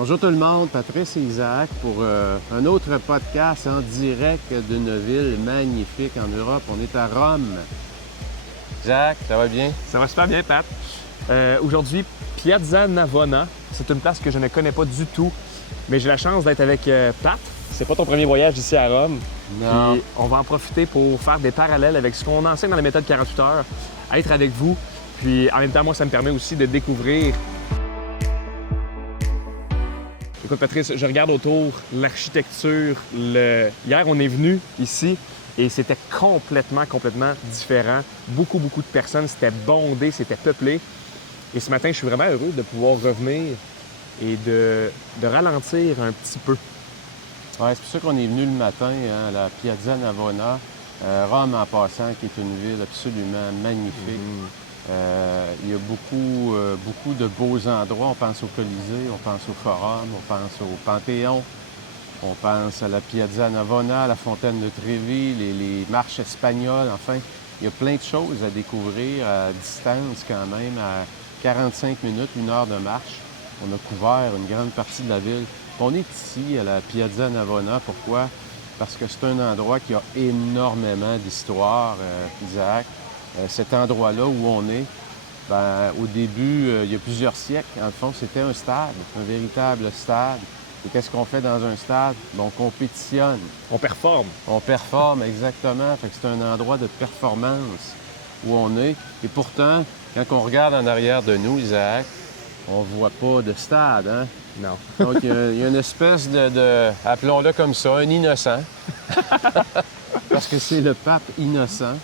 Bonjour tout le monde, Patrice et Isaac pour un autre podcast en direct d'une ville magnifique en Europe. On est à Rome. Isaac, ça va bien? Ça va super bien, Pat. Aujourd'hui, Piazza Navona. C'est une place que je ne connais pas du tout, mais j'ai la chance d'être avec Pat. C'est pas ton premier voyage ici à Rome. Non. Puis on va en profiter pour faire des parallèles avec ce qu'on enseigne dans la méthode 48 heures, être avec vous. Puis en même temps, moi, ça me permet aussi de découvrir. Écoute, Patrice, je regarde autour l'architecture. Hier, on est venu ici et c'était complètement différent. Beaucoup de personnes. C'était bondé, c'était peuplé. Et ce matin, je suis vraiment heureux de pouvoir revenir et de ralentir un petit peu. Ouais, c'est pour ça qu'on est venu le matin, hein, à la Piazza Navona. Rome, en passant, qui est une ville absolument magnifique. Il y a beaucoup de beaux endroits. On pense au Colisée, on pense au Forum, on pense au Panthéon, on pense à la Piazza Navona, la fontaine de Trévi, les marches espagnoles. Enfin, il y a plein de choses à découvrir à distance quand même, à 45 minutes, 1 heure de marche. On a couvert une grande partie de la ville. On est ici à la Piazza Navona. Pourquoi? Parce que c'est un endroit qui a énormément d'histoire, Isaac. Cet endroit-là où on est, au début, il y a plusieurs siècles, en le fond, c'était un stade, un véritable stade. Et qu'est-ce qu'on fait dans un stade? Bien, on compétitionne. On performe. On performe, exactement. Fait que c'est un endroit de performance où on est. Et pourtant, quand on regarde en arrière de nous, Isaac, on voit pas de stade, hein? Non. Donc, il y a une espèce appelons-le comme ça, un innocent. Parce que c'est le pape Innocent.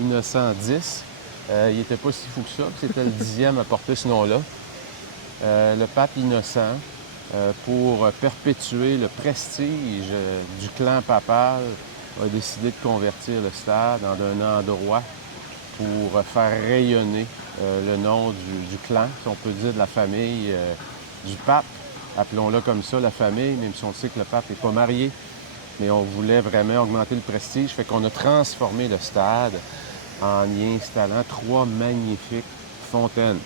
Innocent X. Il n'était pas si fou que ça, c'était le 10e à porter ce nom-là. Le pape Innocent, pour perpétuer le prestige du clan papal, a décidé de convertir le stade en un endroit pour faire rayonner le nom du clan, si on peut dire, de la famille du pape. Appelons-le comme ça, la famille, même si on sait que le pape n'est pas marié. Mais on voulait vraiment augmenter le prestige, fait qu'on a transformé le stade en y installant 3 magnifiques fontaines.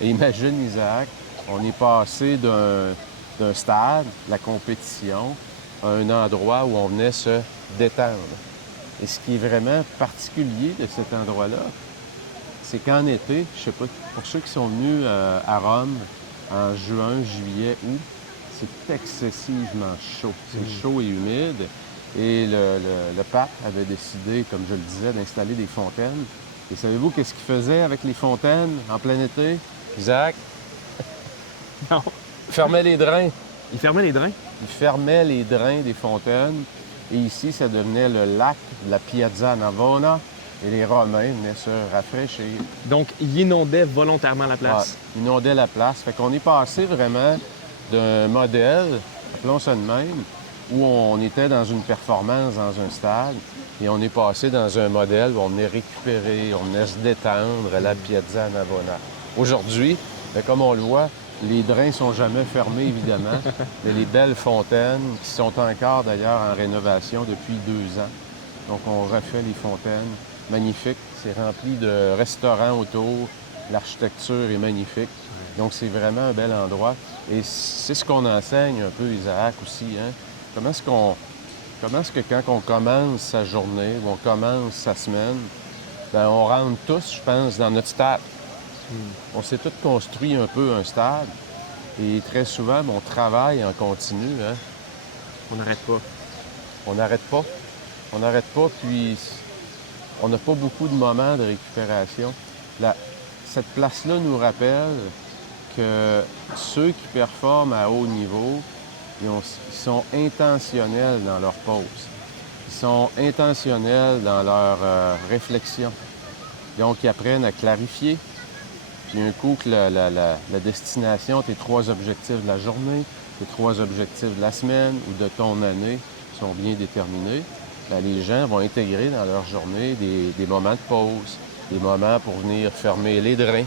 Et imagine, Isaac, on est passé d'un stade, la compétition, à un endroit où on venait se détendre. Et ce qui est vraiment particulier de cet endroit-là, c'est qu'en été, je sais pas, pour ceux qui sont venus à Rome en juin, juillet, août, c'est excessivement chaud. C'est chaud et humide. Et le pape avait décidé, comme je le disais, d'installer des fontaines. Et savez-vous qu'est-ce qu'il faisait avec les fontaines en plein été? Isaac? Non. Il fermait les drains. Il fermait les drains? Il fermait les drains des fontaines. Et ici, ça devenait le lac de la Piazza Navona. Et les Romains venaient se rafraîchir. Donc, il inondait volontairement la place. Ouais, inondait la place. Fait qu'on est passé vraiment d'un modèle, appelons ça de même, où on était dans une performance dans un stade, et on est passé dans un modèle où on venait récupérer, on venait se détendre à la Piazza Navona. Aujourd'hui, bien, comme on le voit, les drains ne sont jamais fermés, évidemment, mais les belles fontaines, qui sont encore d'ailleurs en rénovation depuis 2 ans. Donc, on refait les fontaines. Magnifique. C'est rempli de restaurants autour. L'architecture est magnifique. Donc, c'est vraiment un bel endroit. Et c'est ce qu'on enseigne un peu, Isaac, aussi. Hein? Comment est-ce que quand on commence sa journée ou on commence sa semaine, bien, on rentre tous, je pense, dans notre stade. On s'est tous construit un peu un stade. Et très souvent, bien, on travaille en continu. Hein? On n'arrête pas. On n'arrête pas. On n'arrête pas, puis on n'a pas beaucoup de moments de récupération. Cette place-là nous rappelle que ceux qui performent à haut niveau, ils sont intentionnels dans leur pause. Ils sont intentionnels dans leur réflexion. Donc, ils apprennent à clarifier. Puis, un coup que la destination, tes 3 objectifs de la journée, tes 3 objectifs de la semaine ou de ton année sont bien déterminés, bien, les gens vont intégrer dans leur journée des moments de pause, des moments pour venir fermer les drains.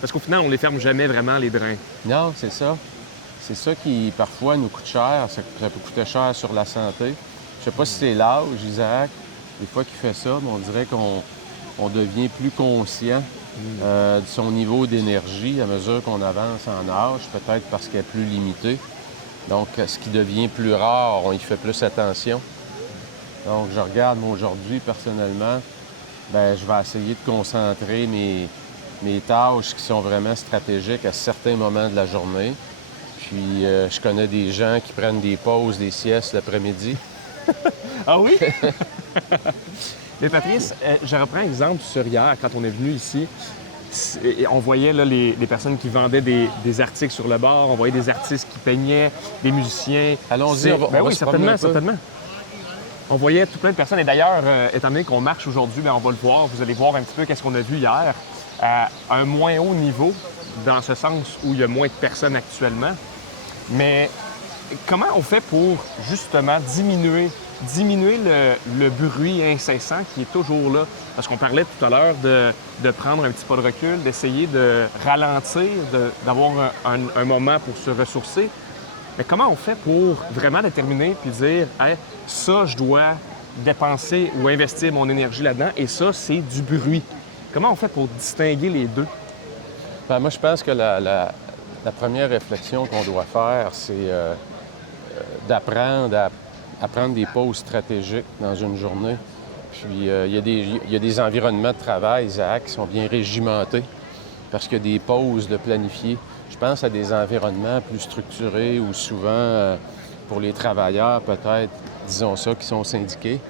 Parce qu'au final, on les ferme jamais vraiment, les drains. Non, c'est ça. C'est ça qui, parfois, nous coûte cher. Ça peut coûter cher sur la santé. Je sais pas si c'est l'âge, Isaac, des fois, qui fait ça, mais on dirait qu'on devient plus conscient de son niveau d'énergie à mesure qu'on avance en âge, peut-être parce qu'elle est plus limitée. Donc, ce qui devient plus rare, on y fait plus attention. Donc, je regarde, moi, aujourd'hui, personnellement, bien, je vais essayer de concentrer mes tâches qui sont vraiment stratégiques à certains moments de la journée. Puis, je connais des gens qui prennent des pauses, des siestes l'après-midi. Ah oui? Mais Patrice, je reprends un exemple sur hier, quand on est venu ici. On voyait là, les personnes qui vendaient des articles sur le bord, on voyait des artistes qui peignaient, des musiciens. Allons-y, on va oui, se promener un peu. certainement. On voyait tout plein de personnes. Et d'ailleurs, étant donné qu'on marche aujourd'hui, bien, on va le voir. Vous allez voir un petit peu qu'est-ce qu'on a vu hier. À un moins haut niveau, dans ce sens où il y a moins de personnes actuellement. Mais comment on fait pour, justement, diminuer le bruit incessant qui est toujours là? Parce qu'on parlait tout à l'heure de prendre un petit pas de recul, d'essayer de ralentir, d'avoir un moment pour se ressourcer. Mais comment on fait pour vraiment déterminer puis dire hey, ça, je dois dépenser ou investir mon énergie là-dedans et ça, c'est du bruit? Comment on fait pour distinguer les deux? Bien, moi, je pense que la première réflexion qu'on doit faire, c'est d'apprendre à prendre des pauses stratégiques dans une journée. Puis, il y a des environnements de travail, Isaac, qui sont bien régimentés parce qu'il y a des pauses de planifier. Je pense à des environnements plus structurés où souvent, pour les travailleurs, peut-être, disons ça, qui sont syndiqués,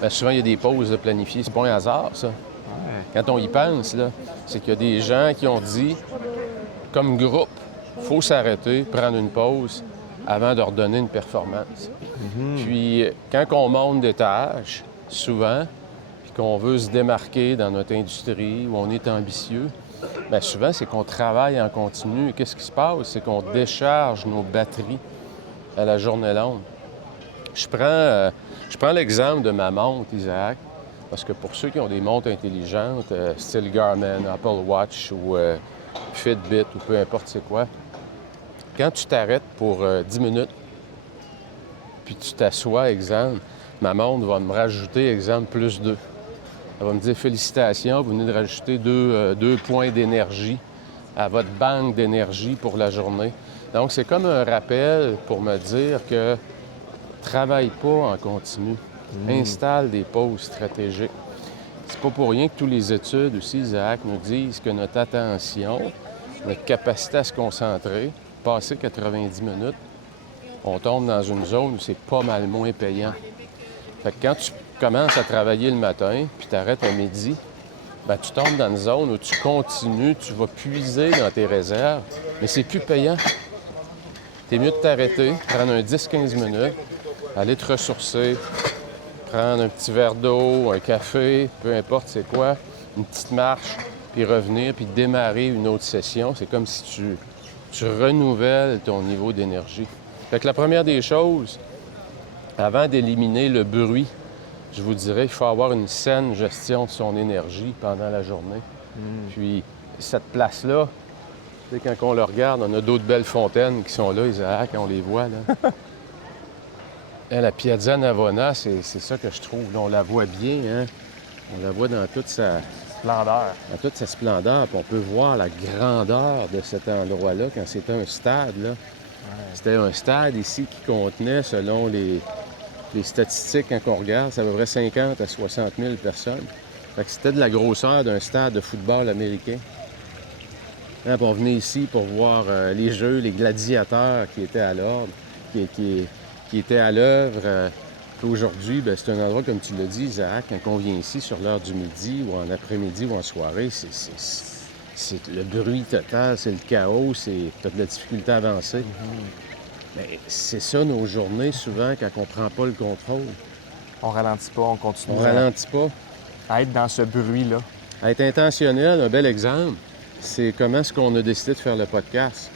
bien, souvent, il y a des pauses de planifier. C'est pas un hasard, ça. Quand on y pense, là, c'est qu'il y a des gens qui ont dit, comme groupe, il faut s'arrêter, prendre une pause avant de redonner une performance. Puis, quand on monte d'étage, souvent, puis qu'on veut se démarquer dans notre industrie, où on est ambitieux, bien souvent, c'est qu'on travaille en continu. Et qu'est-ce qui se passe? C'est qu'on décharge nos batteries à la journée longue. Je prends l'exemple de ma montre, Isaac, parce que pour ceux qui ont des montres intelligentes, style Garmin, Apple Watch ou Fitbit ou peu importe c'est quoi, quand tu t'arrêtes pour 10 minutes, puis tu t'assois, exemple, ma montre va me rajouter, exemple, plus 2. Elle va me dire « Félicitations, vous venez de rajouter 2 points d'énergie à votre banque d'énergie pour la journée. » Donc, c'est comme un rappel pour me dire que travaille pas en continu. Installe des pauses stratégiques. C'est pas pour rien que toutes les études aussi, Isaac, nous disent que notre attention, notre capacité à se concentrer, passer 90 minutes, on tombe dans une zone où c'est pas mal moins payant. Fait que quand tu commences à travailler le matin, puis tu arrêtes à midi, bien, tu tombes dans une zone où tu continues, tu vas puiser dans tes réserves, mais c'est plus payant. T'es mieux de t'arrêter, prendre un 10-15 minutes, aller te ressourcer, prendre un petit verre d'eau, un café, peu importe c'est quoi, une petite marche, puis revenir, puis démarrer une autre session. C'est comme si tu renouvelles ton niveau d'énergie. Fait que la première des choses, avant d'éliminer le bruit, je vous dirais qu'il faut avoir une saine gestion de son énergie pendant la journée. Puis cette place-là, tu sais, quand on le regarde, on a d'autres belles fontaines qui sont là, Isaac, on les voit, là. La Piazza Navona, c'est ça que je trouve. Là, on la voit bien, hein? On la voit dans toute sa splendeur. Dans toute sa splendeur. Puis on peut voir la grandeur de cet endroit-là quand c'était un stade, là. C'était un stade ici qui contenait, selon les statistiques, quand on regarde, c'est à peu près 50 à 60 000 personnes. Fait que c'était de la grosseur d'un stade de football américain. Hein, puis on venait ici pour voir les jeux, les gladiateurs qui étaient à l'ordre, qui étaient à l'œuvre. Puis aujourd'hui, bien, c'est un endroit, comme tu l'as dit, Isaac, quand on vient ici sur l'heure du midi ou en après-midi ou en soirée, c'est le bruit total, c'est le chaos, t'as de la difficulté à avancer. Mais c'est ça nos journées, souvent, quand on prend pas le contrôle. On ralentit pas, on continue. On ralentit pas. À être dans ce bruit-là. À être intentionnel, un bel exemple, c'est comment est-ce qu'on a décidé de faire le podcast.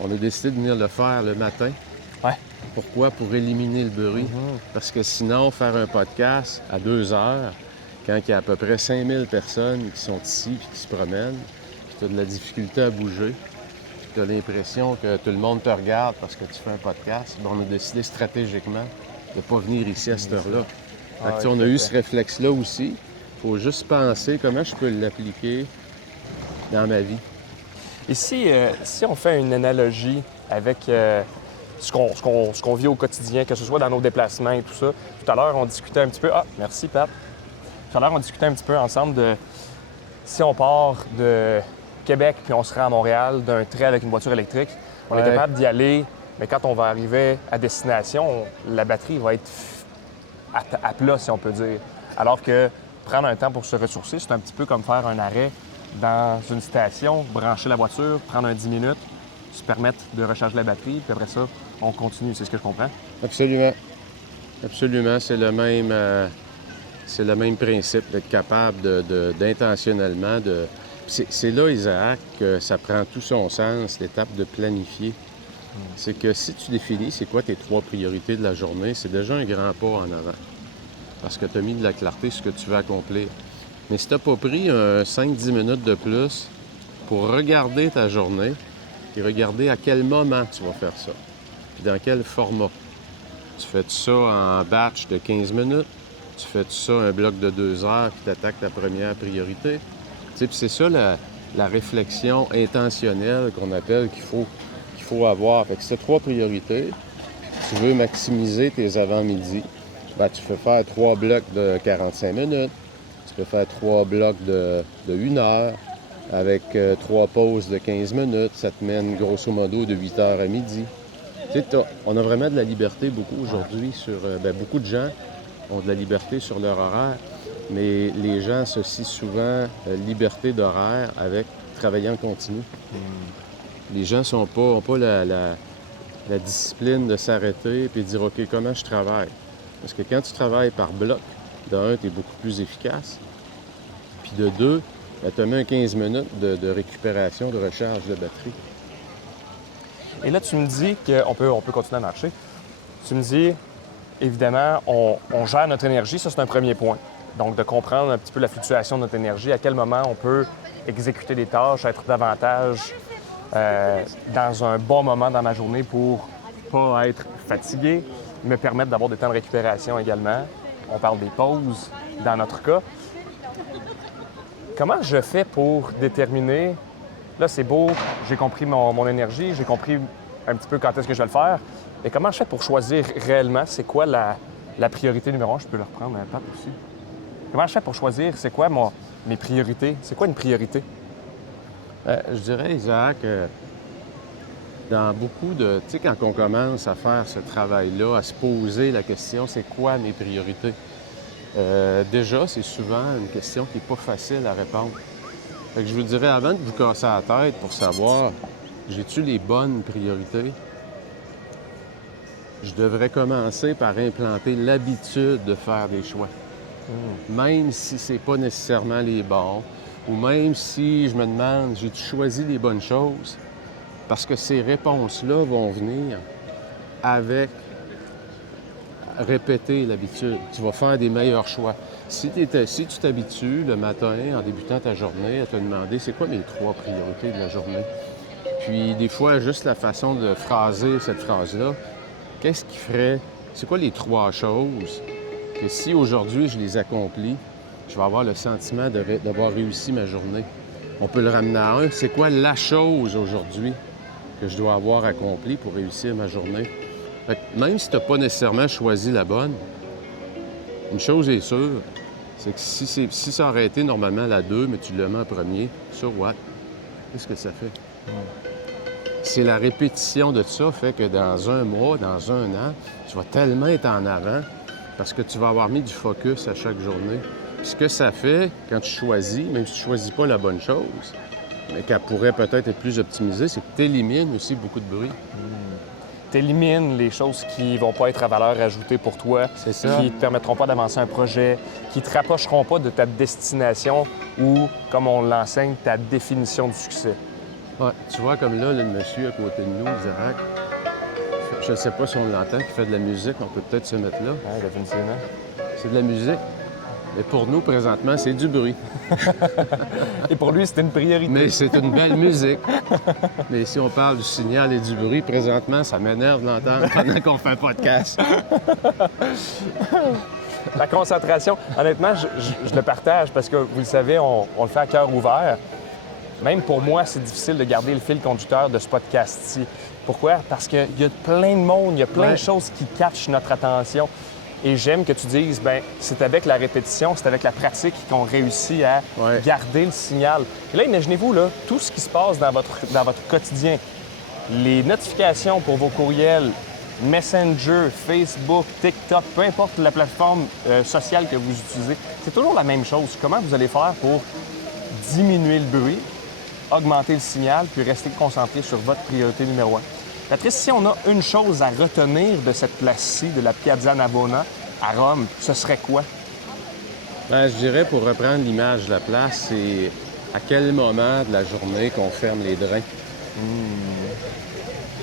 On a décidé de venir le faire le matin. Ouais. Pourquoi? Pour éliminer le bruit. Parce que sinon, faire un podcast à 2 heures, quand il y a à peu près 5000 personnes qui sont ici et qui se promènent, puis tu as de la difficulté à bouger, puis tu as l'impression que tout le monde te regarde parce que tu fais un podcast, bien, on a décidé stratégiquement de ne pas venir ici à cette heure-là. Fait que, on a eu ce réflexe-là aussi. Il faut juste penser comment je peux l'appliquer dans ma vie. Et si on fait une analogie avec ce qu'on vit au quotidien, que ce soit dans nos déplacements et tout ça, tout à l'heure, on discutait un petit peu... Ah, merci, Pat. Tout à l'heure, on discutait un petit peu ensemble de si on part de Québec puis on se rend à Montréal d'un trait avec une voiture électrique, on est capable d'y aller, mais quand on va arriver à destination, la batterie va être à plat, si on peut dire. Alors que prendre un temps pour se ressourcer, c'est un petit peu comme faire un arrêt dans une station, brancher la voiture, prendre un 10 minutes, se permettre de recharger la batterie, puis après ça, on continue. C'est ce que je comprends? Absolument. Absolument. C'est le même principe d'être capable d'intentionnellement de... C'est là, Isaac, que ça prend tout son sens, l'étape de planifier. C'est que si tu définis c'est quoi tes 3 priorités de la journée, c'est déjà un grand pas en avant. Parce que tu as mis de la clarté sur ce que tu veux accomplir. Mais si tu n'as pas pris 5-10 minutes de plus pour regarder ta journée et regarder à quel moment tu vas faire ça, puis dans quel format. Tu fais ça en batch de 15 minutes, tu fais ça un bloc de 2 heures puis tu attaques ta première priorité. Tu sais, puis c'est ça la réflexion intentionnelle qu'on appelle qu'il faut avoir. Fait que c'est 3 priorités. Tu veux maximiser tes avant-midi. Ben, tu peux faire 3 blocs de 45 minutes. Tu peux faire 3 blocs de 1 heure avec 3 pauses de 15 minutes. Ça te mène grosso modo de 8 heures à midi. Tu sais, on a vraiment de la liberté beaucoup aujourd'hui sur... beaucoup de gens ont de la liberté sur leur horaire, mais les gens associent souvent liberté d'horaire avec travailler en continu. Les gens n'ont pas la discipline de s'arrêter et de dire « OK, comment je travaille? » Parce que quand tu travailles par bloc, de 1, tu es beaucoup plus efficace. Puis de 2, tu as mis 15 minutes de récupération, de recharge de batterie. Et là, tu me dis qu'on peut continuer à marcher. Tu me dis, évidemment, on gère notre énergie, ça c'est un premier point. Donc, de comprendre un petit peu la fluctuation de notre énergie, à quel moment on peut exécuter des tâches, être davantage dans un bon moment dans ma journée pour pas être fatigué, me permettre d'avoir des temps de récupération également. On parle des pauses, dans notre cas. Comment je fais pour déterminer, là c'est beau, j'ai compris mon énergie, j'ai compris un petit peu quand est-ce que je vais le faire, mais comment je fais pour choisir réellement c'est quoi la priorité numéro 1? Je peux le reprendre, Pat aussi. Comment je fais pour choisir c'est quoi mes priorités? C'est quoi une priorité? Je dirais, Isaac, dans beaucoup de... Tu sais, quand on commence à faire ce travail-là, à se poser la question, c'est quoi mes priorités? Déjà, c'est souvent une question qui n'est pas facile à répondre. Fait que je vous dirais, avant de vous casser la tête pour savoir, j'ai-tu les bonnes priorités? Je devrais commencer par implanter l'habitude de faire des choix. Même si c'est pas nécessairement les bons, ou même si je me demande, j'ai-tu choisi les bonnes choses? Parce que ces réponses-là vont venir avec répéter l'habitude. Tu vas faire des meilleurs choix. Si tu t'habitues le matin, en débutant ta journée, à te demander c'est quoi mes 3 priorités de la journée? Puis des fois, juste la façon de phraser cette phrase-là, qu'est-ce qui ferait? C'est quoi les 3 choses que si aujourd'hui je les accomplis, je vais avoir le sentiment d'avoir réussi ma journée? On peut le ramener à 1. C'est quoi la chose aujourd'hui que je dois avoir accompli pour réussir ma journée? Fait que même si tu n'as pas nécessairement choisi la bonne, une chose est sûre, c'est que si ça aurait été normalement la 2, mais tu le mets en premier, sur what? Qu'est-ce que ça fait? C'est la répétition de ça fait que dans un mois, dans un an, tu vas tellement être en avant parce que tu vas avoir mis du focus à chaque journée. Puis ce que ça fait, quand tu choisis, même si tu ne choisis pas la bonne chose, mais qu'elle pourrait peut-être être plus optimisée, c'est que tu élimines aussi beaucoup de bruit. Tu élimines les choses qui vont pas être à valeur ajoutée pour toi, C'est ça. qui ne te permettront pas d'avancer un projet, qui ne te rapprocheront pas de ta destination ou, comme on l'enseigne, ta définition du succès. Ouais, tu vois, comme là, le monsieur à côté de nous, Isaac, je ne sais pas si on l'entend, qui fait de la musique, on peut peut-être se mettre là. Ouais, définitivement. C'est de la musique. Mais pour nous, présentement, c'est du bruit. Et pour lui, c'était une priorité. Mais c'est une belle musique. Mais si on parle du signal et du bruit, présentement, ça m'énerve de l'entendre pendant qu'on fait un podcast. La concentration, honnêtement, je le partage parce que, vous le savez, on le fait à cœur ouvert. Même pour moi, c'est difficile de garder le fil conducteur de ce podcast-ci. Pourquoi? Parce qu'il y a plein de monde, il y a plein de choses qui catchent notre attention. Et j'aime que tu dises, bien, c'est avec la répétition, c'est avec la pratique qu'on réussit à garder le signal. Et là, imaginez-vous, là, tout ce qui se passe dans votre quotidien. Les notifications pour vos courriels, Messenger, Facebook, TikTok, peu importe la plateforme sociale que vous utilisez, c'est toujours la même chose. Comment vous allez faire pour diminuer le bruit, augmenter le signal, puis rester concentré sur votre priorité numéro 1? Patrice, si on a une chose à retenir de cette place-ci, de la Piazza Navona à Rome, ce serait quoi? Bien, je dirais, pour reprendre l'image de la place, c'est à quel moment de la journée qu'on ferme les drains.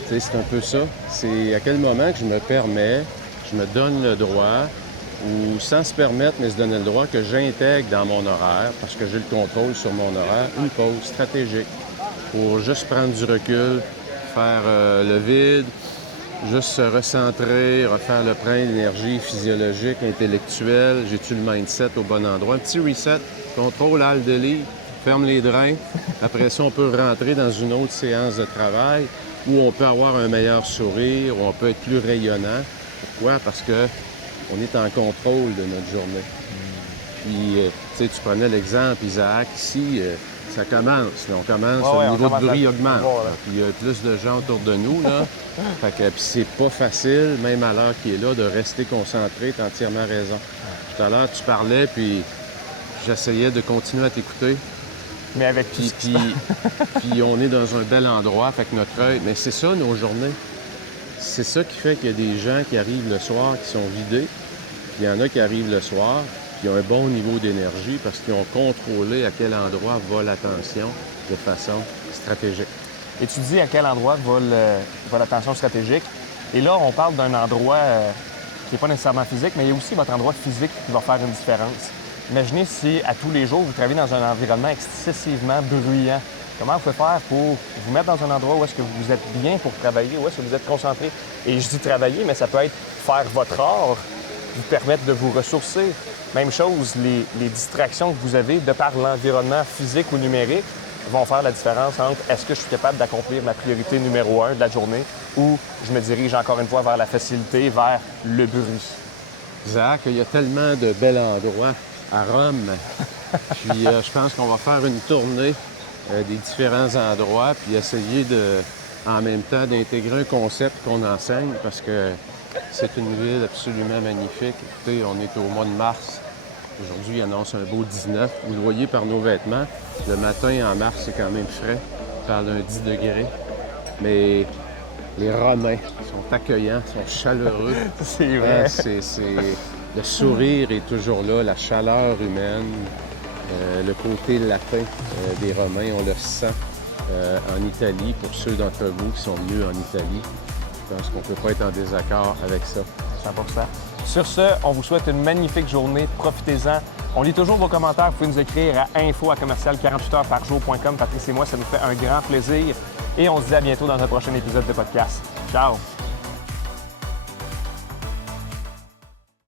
Tu sais, c'est un peu ça. C'est à quel moment que je me permets, je me donne le droit, ou sans se permettre, mais se donner le droit, que j'intègre dans mon horaire, parce que j'ai le contrôle sur mon horaire, une pause stratégique pour juste prendre du recul, faire le vide, juste se recentrer, refaire le plein d'énergie physiologique, intellectuelle. J'ai-tu le mindset au bon endroit? Un petit reset, contrôle, alt, delete, ferme les drains. Après ça, on peut rentrer dans une autre séance de travail où on peut avoir un meilleur sourire, où on peut être plus rayonnant. Pourquoi? Parce que on est en contrôle de notre journée. Puis, tu sais, tu prenais l'exemple, Isaac, ici, ça commence. Là, on commence, le niveau de bruit augmente. Puis il y a plus de gens autour de nous, là. Fait que, puis c'est pas facile, même à l'heure qui est là, de rester concentré. Tu as entièrement raison. Tout à l'heure, tu parlais, puis j'essayais de continuer à t'écouter. Mais avec tout puis on est dans un bel endroit, fait que notre œil... Mais c'est ça, nos journées. C'est ça qui fait qu'il y a des gens qui arrivent le soir qui sont vidés. Puis il y en a qui arrivent le soir qui ont un bon niveau d'énergie parce qu'ils ont contrôlé à quel endroit va l'attention de façon stratégique. Et tu dis à quel endroit va l'attention stratégique. Et là, on parle d'un endroit qui n'est pas nécessairement physique, mais il y a aussi votre endroit physique qui va faire une différence. Imaginez si, à tous les jours, vous travaillez dans un environnement excessivement bruyant. Comment vous pouvez faire pour vous mettre dans un endroit où est-ce que vous êtes bien pour travailler, où est-ce que vous êtes concentré? Et je dis travailler, mais ça peut être faire votre art, vous permettre de vous ressourcer. Même chose, les distractions que vous avez de par l'environnement physique ou numérique vont faire la différence entre est-ce que je suis capable d'accomplir ma priorité numéro 1 de la journée ou je me dirige encore une fois vers la facilité, vers le bruit. Isaac, il y a tellement de bels endroits à Rome. Puis je pense qu'on va faire une tournée des différents endroits puis essayer en même temps d'intégrer un concept qu'on enseigne parce que c'est une ville absolument magnifique. Écoutez, on est au mois de mars. Aujourd'hui, il annonce un beau 19. Vous le voyez par nos vêtements. Le matin en mars, c'est quand même frais. On parle d'un 10 degrés. Mais les Romains sont accueillants, sont chaleureux. C'est vrai. Le sourire est toujours là, la chaleur humaine, le côté latin des Romains, on le sent en Italie. Pour ceux d'entre vous qui sont venus en Italie, je pense qu'on ne peut pas être en désaccord avec ça. 100%. Sur ce, on vous souhaite une magnifique journée. Profitez-en. On lit toujours vos commentaires. Vous pouvez nous écrire à info@48heuresparjour.com. Patrice et moi, ça nous fait un grand plaisir. Et on se dit à bientôt dans un prochain épisode de podcast. Ciao!